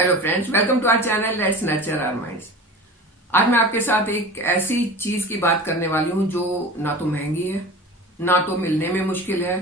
Hello friends, welcome to our channel let's nurture our minds. आज मैं आपके साथ एक ऐसी चीज की बात करने वाली हूं जो ना तो महंगी है, ना तो मिलने में मुश्किल है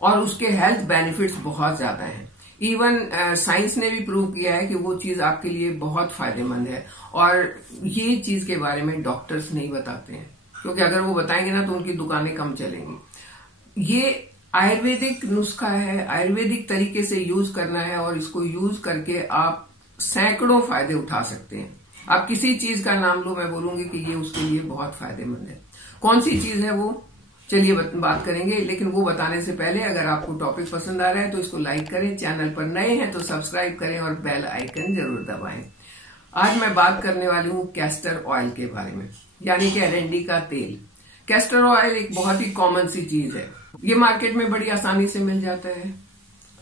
और उसके हेल्थ बेनिफिट्स बहुत ज्यादा हैं। इवन साइंस ने भी प्रूव किया है कि वो चीज आपके लिए बहुत फायदेमंद है और ये चीज के बारे में डॉक्टर्स नहीं बताते हैं, क्योंकि अगर वो बताएंगे ना तो उनकी दुकानें कम चलेंगी। ये आयुर्वेदिक नुस्खा है, आयुर्वेदिक तरीके से यूज करना है और इसको यूज करके आप सैकड़ों फायदे उठा सकते हैं। आप किसी चीज का नाम लो, मैं बोलूंगी कि ये उसके लिए बहुत फायदेमंद है। कौन सी चीज है वो, चलिए बात करेंगे। लेकिन वो बताने से पहले अगर आपको टॉपिक पसंद आ रहा है तो इसको लाइक करें, चैनल पर नए हैं तो सब्सक्राइब करें और बेल आइकन जरूर दबाएं। आज मैं बात करने वाली हूँ कैस्टर ऑयल के बारे में, यानी कि अरंडी का तेल। कैस्टर ऑयल एक बहुत ही कॉमन सी चीज है, ये मार्केट में बड़ी आसानी से मिल जाता है।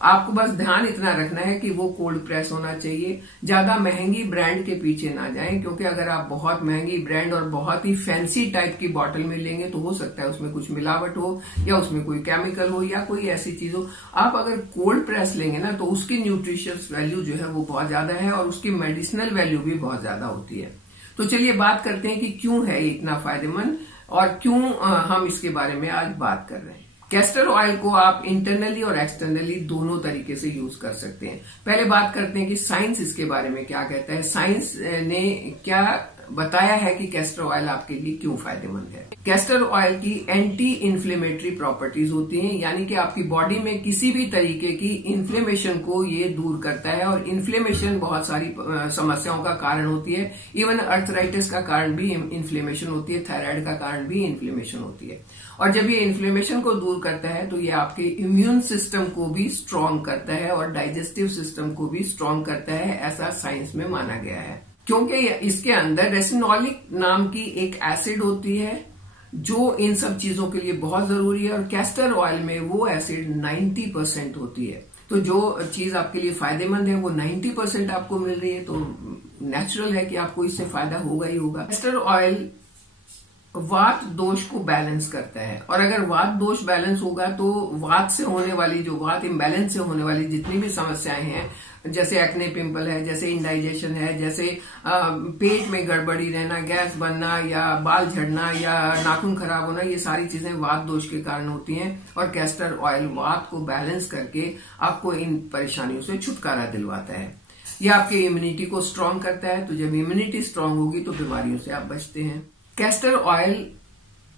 आपको बस ध्यान इतना रखना है कि वो कोल्ड प्रेस होना चाहिए। ज्यादा महंगी ब्रांड के पीछे ना जाएं, क्योंकि अगर आप बहुत महंगी ब्रांड और बहुत ही फैंसी टाइप की बॉटल में लेंगे तो हो सकता है उसमें कुछ मिलावट हो या उसमें कोई केमिकल हो या कोई ऐसी चीज हो। आप अगर कोल्ड प्रेस लेंगे ना तो उसकी न्यूट्रिशियस वैल्यू जो है वो बहुत ज्यादा है और उसकी मेडिसिनल वैल्यू भी बहुत ज्यादा होती है। तो चलिए बात करते हैं कि क्यों है ये इतना फायदेमंद और क्यों हम इसके बारे में आज बात कर रहे हैं। कैस्टर ऑयल को आप इंटरनली और एक्सटर्नली दोनों तरीके से यूज कर सकते हैं। पहले बात करते हैं कि साइंस इसके बारे में क्या कहता है। साइंस ने क्या बताया है कि कैस्टर ऑयल आपके लिए क्यों फायदेमंद है। कैस्टर ऑयल की एंटी इन्फ्लेमेटरी प्रॉपर्टीज होती हैं, यानी कि आपकी बॉडी में किसी भी तरीके की इन्फ्लेमेशन को ये दूर करता है और इन्फ्लेमेशन बहुत सारी समस्याओं का कारण होती है। इवन अर्थराइटिस का कारण भी इन्फ्लेमेशन होती है, थायराइड का कारण भी इन्फ्लेमेशन होती है। और जब ये इन्फ्लेमेशन को दूर करता है तो ये आपके इम्यून सिस्टम को भी स्ट्रांग करता है और डाइजेस्टिव सिस्टम को भी स्ट्रांग करता है, ऐसा साइंस में माना गया है। क्योंकि इसके अंदर रेसिनोलिक नाम की एक एसिड होती है जो इन सब चीजों के लिए बहुत जरूरी है और कैस्टर ऑयल में वो एसिड 90% होती है। तो जो चीज आपके लिए फायदेमंद है वो 90% आपको मिल रही है, तो नेचुरल है कि आपको इससे फायदा होगा ही होगा। कैस्टर ऑयल वात दोष को बैलेंस करता है और अगर वात दोष बैलेंस होगा तो वात से होने वाली, जो वात इम्बैलेंस से होने वाली जितनी भी समस्याएं हैं, जैसे एक्ने पिंपल है, जैसे इंडाइजेशन है, जैसे पेट में गड़बड़ी रहना, गैस बनना या बाल झड़ना या नाखून खराब होना, ये सारी चीजें वात दोष के कारण होती हैं। और कैस्टर ऑयल वात को बैलेंस करके आपको इन परेशानियों से छुटकारा दिलवाता है। यह आपकी इम्यूनिटी को स्ट्रांग करता है, तो जब इम्यूनिटी स्ट्रांग होगी तो बीमारियों से आप बचते हैं। Castor oil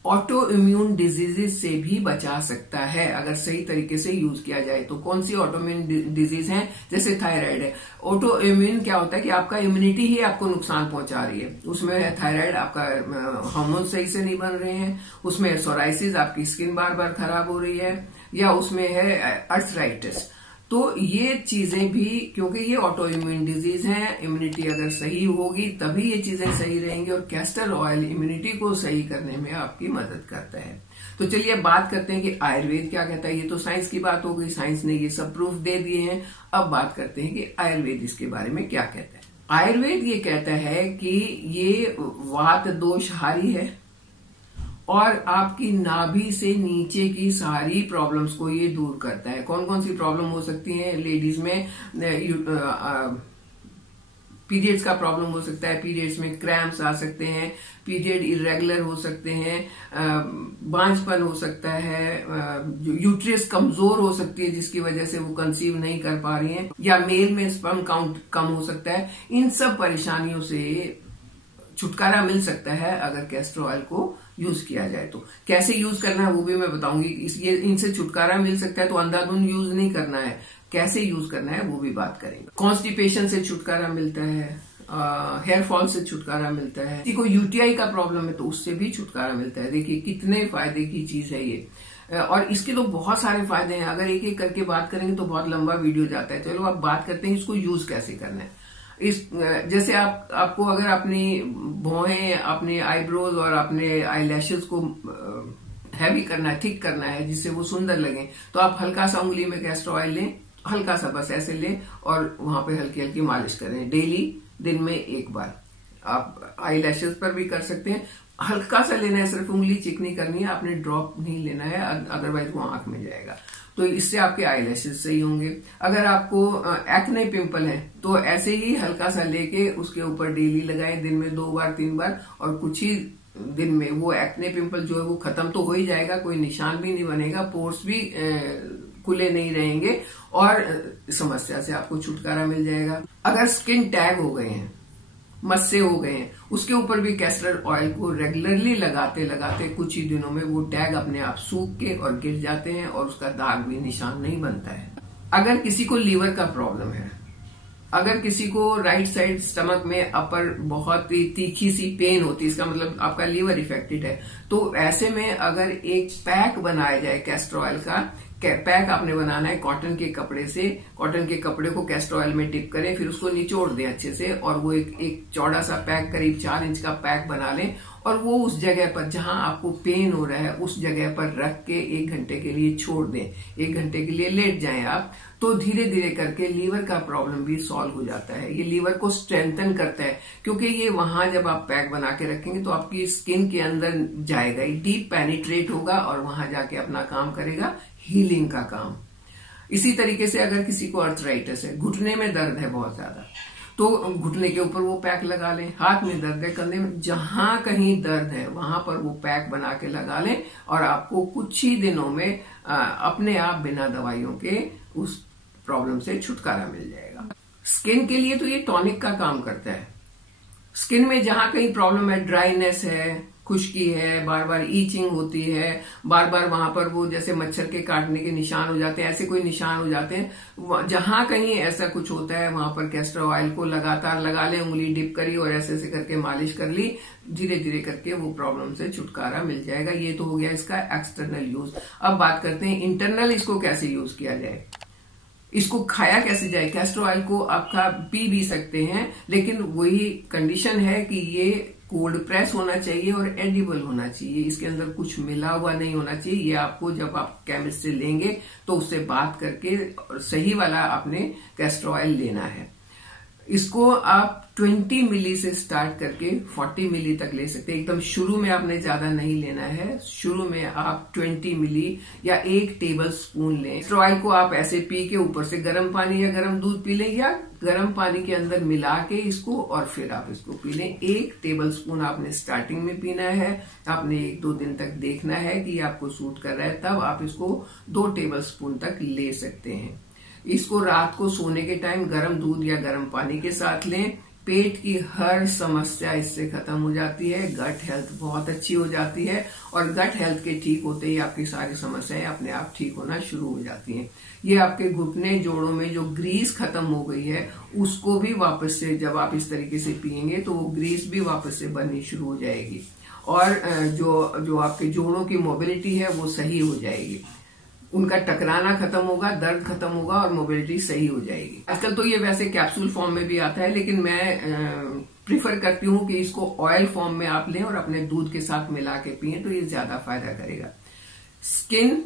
auto immune diseases से भी बचा सकता है अगर सही तरीके से यूज किया जाए। तो कौन सी ऑटो इम्यून डिजीज है? जैसे थायराइड है। ऑटो इम्यून क्या होता है कि आपका इम्यूनिटी ही आपको नुकसान पहुंचा रही है। उसमें है थायराइड, आपका हार्मोन सही से नहीं बन रहे हैं, उसमें सोराइसिस, आपकी स्किन बार बार खराब हो रही है, या उसमें है अर्थराइटिस। तो ये चीजें भी, क्योंकि ये ऑटो इम्यून डिजीज है, इम्यूनिटी अगर सही होगी तभी ये चीजें सही रहेंगी और कैस्टर ऑयल इम्यूनिटी को सही करने में आपकी मदद करता है। तो चलिए बात करते हैं कि आयुर्वेद क्या कहता है। ये तो साइंस की बात हो गई, साइंस ने ये सब प्रूफ दे दिए हैं। अब बात करते हैं कि आयुर्वेद इसके बारे में क्या कहता है। आयुर्वेद ये कहता है कि ये वात दोषहारी है और आपकी नाभि से नीचे की सारी प्रॉब्लम्स को ये दूर करता है। कौन कौन सी प्रॉब्लम हो सकती है? लेडीज में पीरियड्स का प्रॉब्लम हो सकता है, पीरियड्स में क्रैम्प्स आ सकते हैं, पीरियड इरेगुलर हो सकते हैं, बांझपन हो सकता है, यूट्रस कमजोर हो सकती है जिसकी वजह से वो कंसीव नहीं कर पा रही हैं, या मेल में स्पर्म काउंट कम हो सकता है। इन सब परेशानियों से छुटकारा मिल सकता है अगर कैस्टर ऑयल को यूज किया जाए। तो कैसे यूज करना है वो भी मैं बताऊंगी। ये इनसे छुटकारा मिल सकता है तो अंधाधुंध यूज नहीं करना है, कैसे यूज करना है वो भी बात करेंगे। कॉन्स्टिपेशन से छुटकारा मिलता है, हेयर फॉल से छुटकारा मिलता है, किसी को यूटीआई का प्रॉब्लम है तो उससे भी छुटकारा मिलता है। देखिए कितने फायदे की चीज है ये, और इसके तो बहुत सारे फायदे हैं। अगर एक एक करके बात करेंगे तो बहुत लंबा वीडियो जाता है। चलो अब बात करते हैं इसको यूज कैसे करना है। जैसे आपको अगर अपनी भौहें, अपने आईब्रोज और अपने आईलैशेस को हैवी करना है, थिक करना है जिससे वो सुंदर लगे, तो आप हल्का सा उंगली में कैस्टर ऑयल लें, हल्का सा बस ऐसे लें और वहां पे हल्की हल्की मालिश करें डेली, दिन में एक बार। आप आईलैशेस पर भी कर सकते हैं। हल्का सा लेना है, सिर्फ उंगली चिकनी करनी है, आपने ड्रॉप नहीं लेना है, अदरवाइज वो आंख में जाएगा। तो इससे आपके आईलैशेस सही होंगे। अगर आपको एक्ने पिंपल है तो ऐसे ही हल्का सा लेके उसके ऊपर डेली लगाएं, दिन में 2 बार 3 बार, और कुछ ही दिन में वो एक्ने पिंपल जो है वो खत्म तो हो ही जाएगा, कोई निशान भी नहीं बनेगा, पोर्स भी खुले नहीं रहेंगे और समस्या से आपको छुटकारा मिल जाएगा। अगर स्किन टैग हो गए हैं, मस्से हो गए हैं, उसके ऊपर भी कैस्टर ऑयल को रेगुलरली लगाते लगाते कुछ ही दिनों में वो टैग अपने आप सूख के और गिर जाते हैं और उसका दाग भी निशान नहीं बनता है। अगर किसी को लीवर का प्रॉब्लम है, अगर किसी को राइट साइड स्टमक में अपर बहुत ही तीखी सी पेन होती है, इसका मतलब आपका लीवर इफेक्टेड है, तो ऐसे में अगर एक पैक बनाया जाए कैस्टर ऑयल का, पैक आपने बनाना है कॉटन के कपड़े से, कॉटन के कपड़े को कैस्टर ऑयल में डिप करें, फिर उसको निचोड़ दें अच्छे से, और वो एक चौड़ा सा पैक, करीब 4 इंच का पैक बना लें, और वो उस जगह पर जहां आपको पेन हो रहा है उस जगह पर रख के 1 घंटे के लिए छोड़ दें। 1 घंटे के लिए लेट जाएं आप, तो धीरे धीरे करके लीवर का प्रॉब्लम भी सॉल्व हो जाता है। ये लीवर को स्ट्रेंथन करता है, क्योंकि ये वहां जब आप पैक बना के रखेंगे तो आपकी स्किन के अंदर जाएगा, डीप पेनिट्रेट होगा और वहां जाके अपना काम करेगा, हीलिंग का काम। इसी तरीके से अगर किसी को अर्थराइटिस है, घुटने में दर्द है बहुत ज्यादा, तो घुटने के ऊपर वो पैक लगा लें। हाथ में दर्द है, कंधे में, जहां कहीं दर्द है वहां पर वो पैक बना के लगा लें, और आपको कुछ ही दिनों में अपने आप बिना दवाइयों के उस प्रॉब्लम से छुटकारा मिल जाएगा। स्किन के लिए तो ये टॉनिक का काम करता है। स्किन में जहां कहीं प्रॉब्लम है, ड्राइनेस है, खुश्की है, बार बार ईचिंग होती है, बार बार वहां पर वो जैसे मच्छर के काटने के निशान हो जाते हैं, ऐसे कोई निशान हो जाते हैं, जहां कहीं ऐसा कुछ होता है वहां पर कैस्टर ऑयल को लगातार लगा ले, उंगली डिप करी और ऐसे ऐसे करके मालिश कर ली, धीरे धीरे करके वो प्रॉब्लम से छुटकारा मिल जाएगा। ये तो हो गया इसका एक्सटर्नल यूज। अब बात करते हैं इंटरनल, इसको कैसे यूज किया जाए, इसको खाया कैसे जाए। कैस्टर ऑयल को आपका पी भी सकते हैं, लेकिन वही कंडीशन है कि ये कोल्ड प्रेस होना चाहिए और एडिबल होना चाहिए, इसके अंदर कुछ मिला हुआ नहीं होना चाहिए। ये आपको जब आप केमिस्ट से लेंगे तो उससे बात करके सही वाला आपने कैस्टर ऑयल लेना है। इसको आप 20 मिली से स्टार्ट करके 40 मिली तक ले सकते हैं। एकदम शुरू में आपने ज्यादा नहीं लेना है, शुरू में आप 20 मिली या 1 टेबल स्पून लें। कैस्टर ऑयल को आप ऐसे पी के ऊपर से गर्म पानी या गर्म दूध पी लें, या गर्म पानी के अंदर मिला के इसको और फिर आप इसको पी लें। 1 टेबल स्पून आपने स्टार्टिंग में पीना है, आपने 1-2 दिन तक देखना है कि आपको सूट कर रहा है, तब आप इसको 2 टेबल स्पून तक ले सकते हैं। इसको रात को सोने के टाइम गर्म दूध या गर्म पानी के साथ लें। पेट की हर समस्या इससे खत्म हो जाती है, गट हेल्थ बहुत अच्छी हो जाती है, और गट हेल्थ के ठीक होते ही आपकी सारी समस्याएं अपने आप ठीक होना शुरू हो जाती हैं। ये आपके घुटने जोड़ों में जो ग्रीस खत्म हो गई है उसको भी वापस से, जब आप इस तरीके से पिएंगे तो वो ग्रीस भी वापस से बननी शुरू हो जाएगी, और जो आपके जोड़ों की मोबिलिटी है वो सही हो जाएगी, उनका टकराना खत्म होगा, दर्द खत्म होगा और मोबिलिटी सही हो जाएगी। आजकल तो ये वैसे कैप्सूल फॉर्म में भी आता है, लेकिन मैं प्रिफर करती हूँ कि इसको ऑयल फॉर्म में आप लें और अपने दूध के साथ मिला के पिए, तो ये ज्यादा फायदा करेगा। स्किन,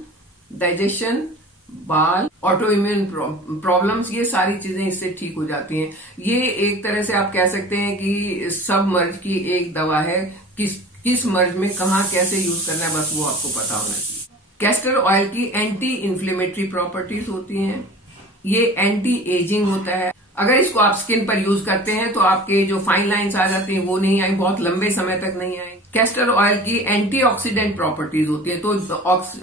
डाइजेशन, बाल, ऑटो इम्यून प्रॉब्लम्स, ये सारी चीजें इससे ठीक हो जाती हैं। ये एक तरह से आप कह सकते हैं कि सब मर्ज की एक दवा है, किस मर्ज में कहाँ कैसे यूज करना है, बस वो आपको पता होना चाहिए। कैस्टर ऑयल की एंटी इन्फ्लेमेटरी प्रॉपर्टीज होती हैं, ये एंटी एजिंग होता है। अगर इसको आप स्किन पर यूज करते हैं तो आपके जो फाइन लाइंस आ जाती हैं वो नहीं आई, बहुत लंबे समय तक नहीं आई। कैस्टर ऑयल की एंटीऑक्सीडेंट प्रॉपर्टीज होती है, तो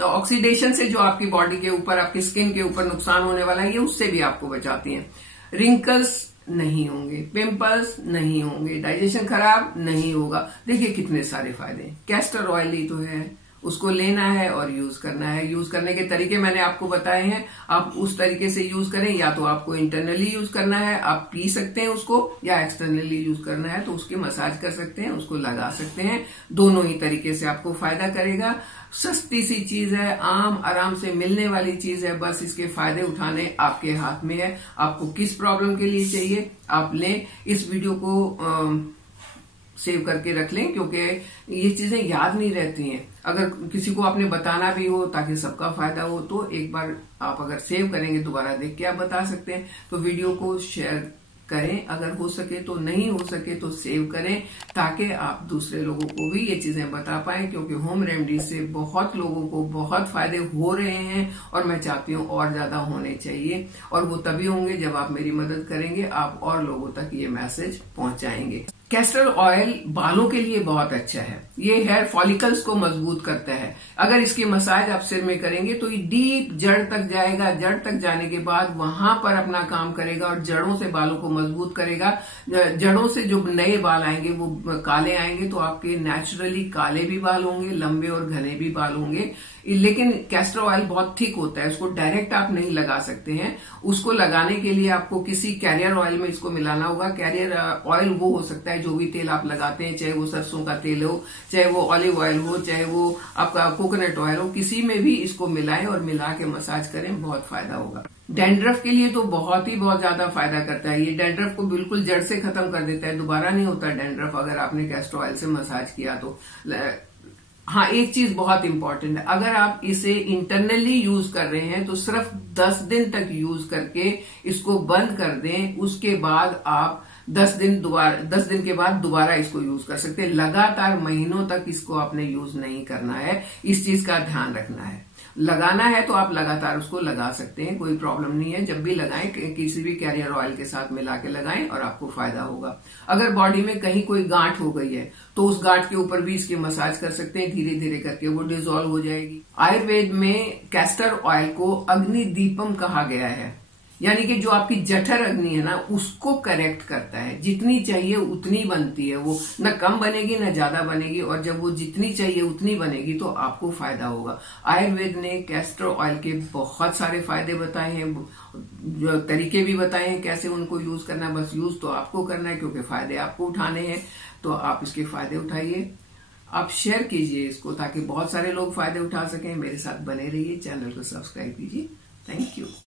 ऑक्सीडेशन से जो आपकी बॉडी के ऊपर, आपकी स्किन के ऊपर नुकसान होने वाला है, ये उससे भी आपको बचाती हैं। रिंकल्स नहीं होंगे, पिंपल्स नहीं होंगे, डाइजेशन खराब नहीं होगा। देखिए कितने सारे फायदे। कैस्टर ऑयल ही तो है, उसको लेना है और यूज करना है। यूज करने के तरीके मैंने आपको बताए हैं, आप उस तरीके से यूज करें। या तो आपको इंटरनली यूज करना है, आप पी सकते हैं उसको, या एक्सटर्नली यूज करना है तो उसके मसाज कर सकते हैं, उसको लगा सकते हैं। दोनों ही तरीके से आपको फायदा करेगा। सस्ती सी चीज है, आराम से मिलने वाली चीज है, बस इसके फायदे उठाने आपके हाथ में है। आपको किस प्रॉब्लम के लिए चाहिए आप लें। इस वीडियो को सेव करके रख लें, क्योंकि ये चीजें याद नहीं रहती हैं। अगर किसी को आपने बताना भी हो ताकि सबका फायदा हो, तो एक बार आप अगर सेव करेंगे दोबारा देख के आप बता सकते हैं। तो वीडियो को शेयर करें, अगर हो सके तो, नहीं हो सके तो सेव करें, ताकि आप दूसरे लोगों को भी ये चीजें बता पाए, क्योंकि होम रेमेडी से बहुत लोगों को बहुत फायदे हो रहे हैं और मैं चाहती हूँ और ज्यादा होने चाहिए, और वो तभी होंगे जब आप मेरी मदद करेंगे, आप और लोगों तक ये मैसेज पहुंचाएंगे। कैस्टर ऑयल बालों के लिए बहुत अच्छा है, ये हेयर फॉलिकल्स को मजबूत करता है। अगर इसकी मसाज आप सिर में करेंगे तो ये डीप जड़ तक जाएगा, जड़ तक जाने के बाद वहां पर अपना काम करेगा और जड़ों से बालों को मजबूत करेगा। जड़ों से जो नए बाल आएंगे वो काले आएंगे, तो आपके नेचुरली काले भी बाल होंगे, लंबे और घने भी बाल होंगे। लेकिन कैस्टर ऑयल बहुत थिक होता है, उसको डायरेक्ट आप नहीं लगा सकते हैं। उसको लगाने के लिए आपको किसी कैरियर ऑयल में इसको मिलाना होगा। कैरियर ऑयल वो हो सकता है जो भी तेल आप लगाते हैं, चाहे वो सरसों का तेल हो, चाहे वो ऑलिव ऑयल हो, चाहे वो आपका कोकोनट ऑयल हो, किसी में भी इसको मिलाएं और मिला के मसाज करें, बहुत फायदा होगा। डैंड्रफ के लिए तो बहुत ज्यादा फायदा करता है ये। डैंड्रफ को बिल्कुल जड़ से खत्म कर देता है, दोबारा नहीं होता डैंड्रफ अगर आपने कैस्टर ऑयल से मसाज किया तो। हाँ, एक चीज बहुत इंपॉर्टेंट है, अगर आप इसे इंटरनली यूज कर रहे हैं तो सिर्फ 10 दिन तक यूज करके इसको बंद कर दें। उसके बाद आप 10 दिन के बाद दोबारा इसको यूज कर सकते हैं। लगातार महीनों तक इसको आपने यूज नहीं करना है, इस चीज का ध्यान रखना है। लगाना है तो आप लगातार उसको लगा सकते हैं, कोई प्रॉब्लम नहीं है। जब भी लगाएं किसी भी कैरियर ऑयल के साथ मिला के लगाएं और आपको फायदा होगा। अगर बॉडी में कहीं कोई गांठ हो गई है तो उस गांठ के ऊपर भी इसकी मसाज कर सकते हैं, धीरे धीरे करके वो डिसॉल्व हो जाएगी। आयुर्वेद में कैस्टर ऑयल को अग्नि दीपम कहा गया है, यानी कि जो आपकी जठर अग्नि है ना उसको करेक्ट करता है। जितनी चाहिए उतनी बनती है, वो न कम बनेगी न ज्यादा बनेगी, और जब वो जितनी चाहिए उतनी बनेगी तो आपको फायदा होगा। आयुर्वेद ने कैस्टर ऑयल के बहुत सारे फायदे बताए हैं, जो तरीके भी बताए हैं कैसे उनको यूज करना है। बस यूज तो आपको करना है, क्योंकि फायदे आपको उठाने हैं, तो आप इसके फायदे उठाइए। आप शेयर कीजिए इसको ताकि बहुत सारे लोग फायदे उठा सकें। मेरे साथ बने रहिए, चैनल को सब्सक्राइब कीजिए। Thank you.